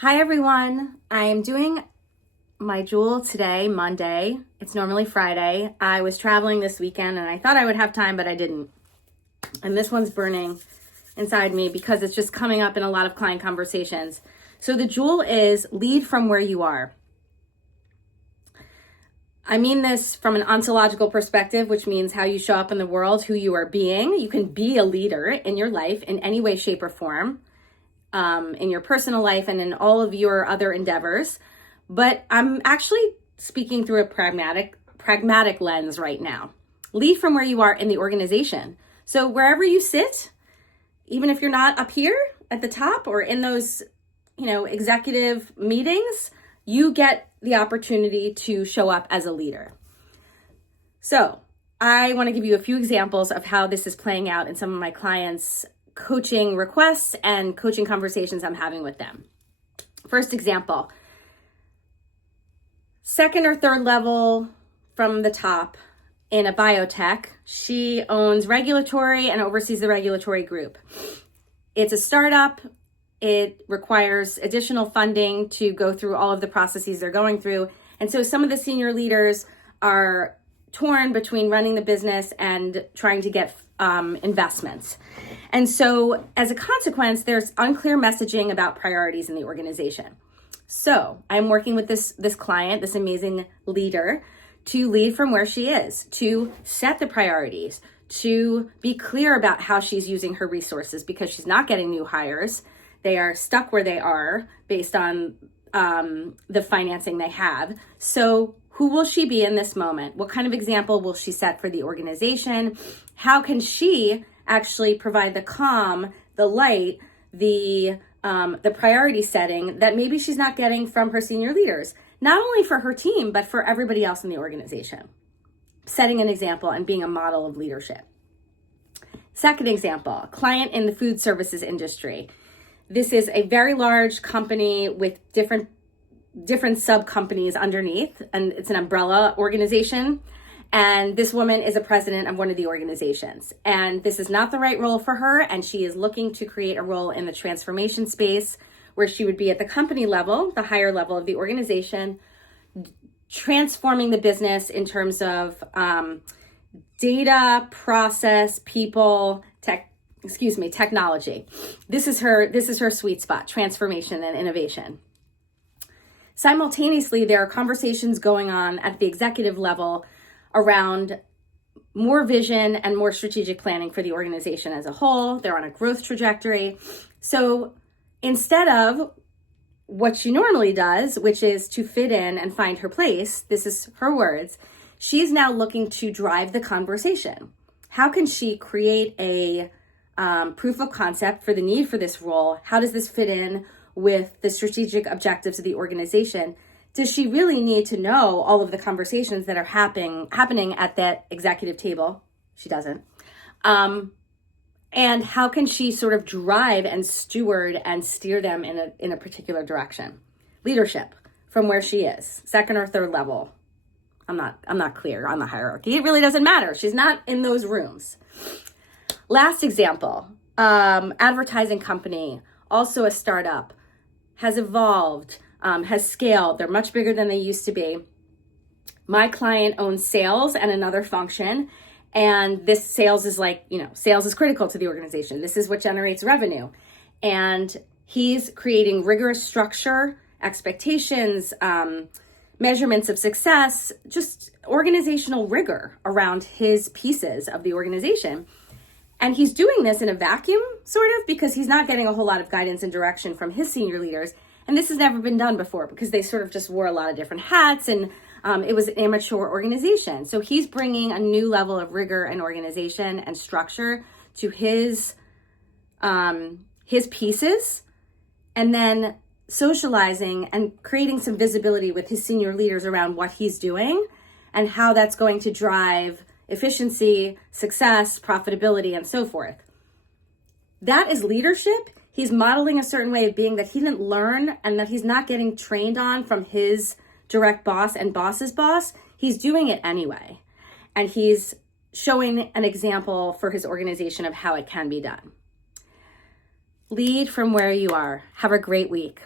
Hi everyone, I am doing my Jewel today, Monday. It's normally Friday. I was traveling this weekend and I thought I would have time, but I didn't. And this one's burning inside me because it's just coming up in a lot of client conversations. So the Jewel is lead from where you are. I mean this from an ontological perspective, which means how you show up in the world, who you are being. You can be a leader in your life in any way, shape, or form. In your personal life and in all of your other endeavors. But I'm actually speaking through a pragmatic lens right now. Lead from where you are in the organization. So wherever you sit, even if you're not up here at the top or in those, executive meetings, you get the opportunity to show up as a leader. So I want to give you a few examples of how this is playing out in some of my clients' coaching requests and coaching conversations I'm having with them. First example, second or third level from the top in a biotech. She owns regulatory and oversees the regulatory group. It's a startup. It requires additional funding to go through all of the processes they're going through. And so some of the senior leaders are torn between running the business and trying to get investments. And so as a consequence, there's unclear messaging about priorities in the organization. So I'm working with this client, this amazing leader, to lead from where she is, to set the priorities, to be clear about how she's using her resources because she's not getting new hires. They are stuck where they are based on the financing they have. So who will she be in this moment? What kind of example will she set for the organization? How can she actually provide the calm, the light, the priority setting that maybe she's not getting from her senior leaders, not only for her team, but for everybody else in the organization? Setting an example and being a model of leadership. Second example, a client in the food services industry. This is a very large company with different sub-companies underneath, and it's an umbrella organization. And this woman is a president of one of the organizations. And this is not the right role for her. And she is looking to create a role in the transformation space where she would be at the company level, the higher level of the organization, transforming the business in terms of data, process, people, technology. This is her sweet spot, transformation and innovation. Simultaneously, there are conversations going on at the executive level around more vision and more strategic planning for the organization as a whole. They're on a growth trajectory. So instead of what she normally does, which is to fit in and find her place, this is her words, she's now looking to drive the conversation. How can she create a proof of concept for the need for this role? How does this fit in with the strategic objectives of the organization? Does she really need to know all of the conversations that are happening at that executive table? She doesn't. And how can she sort of drive and steward and steer them in a particular direction? Leadership from where she is, second or third level. I'm not clear on the hierarchy. It really doesn't matter. She's not in those rooms. Last example, advertising company, also a startup, has evolved, has scaled. They're much bigger than they used to be. My client owns sales and another function. And this sales is sales is critical to the organization. This is what generates revenue. And he's creating rigorous structure, expectations, measurements of success, just organizational rigor around his pieces of the organization. And he's doing this in a vacuum, sort of, because he's not getting a whole lot of guidance and direction from his senior leaders. And this has never been done before because they sort of just wore a lot of different hats and it was an immature organization. So he's bringing a new level of rigor and organization and structure to his pieces, and then socializing and creating some visibility with his senior leaders around what he's doing and how that's going to drive efficiency, success, profitability, and so forth. That is leadership. He's modeling a certain way of being that he didn't learn and that he's not getting trained on from his direct boss and boss's boss. He's doing it anyway. And he's showing an example for his organization of how it can be done. Lead from where you are. Have a great week.